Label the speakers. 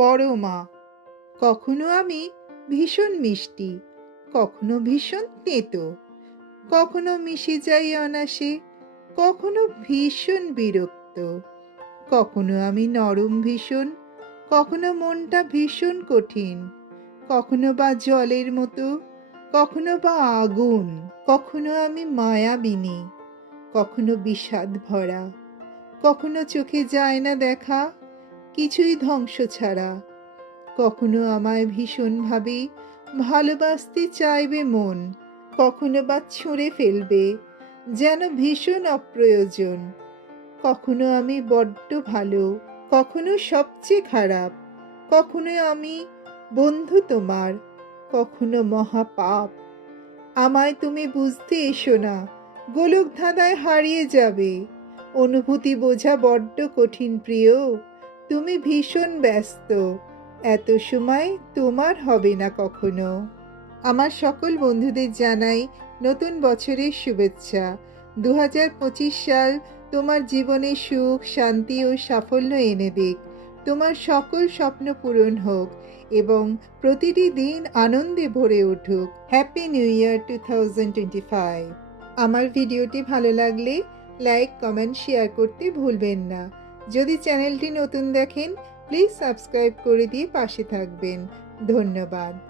Speaker 1: পরমা কখনো আমি ভীষণ মিষ্টি, কখনো ভীষণ তেতো কখনো মিশে যাই অনাসে কখনো ভীষণ বিরক্ত, কখনো আমি নরম ভীষণ, কখনো মনটা ভীষণ কঠিন, কখনো বা জলের মতো, কখনো বা আগুন, কখনো আমি মায়াবিনী, কখনো বিষাদ ভরা, কখনো চোখে যায় না দেখা কিছুই ধ্বংস ছাড়া। কখনো আমায় ভীষণভাবে ভালোবাসতে চাইবে মন, কখনো বা ছুঁড়ে ফেলবে, যেন ভীষণ অপ্রয়োজন। কখনো আমি বড্ড ভালো, কখনো সবচেয়ে খারাপ কখনো আমি বন্ধু তোমার, কখনো মহাপাপ। আমায় তুমি বুঝতে এসো না গোলক ধাঁধায় হারিয়ে যাবে। অনুভূতি বোঝা বড্ড কঠিন প্রিয়। তুমি ভীষণ ব্যস্ত। এত সময় তোমার হবে না কখনো। আমার সকল বন্ধুদের জানাই নতুন বছরের শুভেচ্ছা। দু হাজার পঁচিশ সাল তোমার জীবনে সুখ, শান্তি ও সাফল্য এনে দিক। তোমার সকল স্বপ্ন পূরণ হোক এবং প্রতিটি দিন আনন্দে ভরে উঠুক। হ্যাপি নিউ ইয়ার টু আমার ভিডিওটি ভালো লাগলে লাইক কমেন্ট শেয়ার করতে ভুলবেন না। যদি চ্যানেলটি নতুন দেখেন প্লিজ সাবস্ক্রাইব করে দিয়ে পাশে থাকবেন। ধন্যবাদ।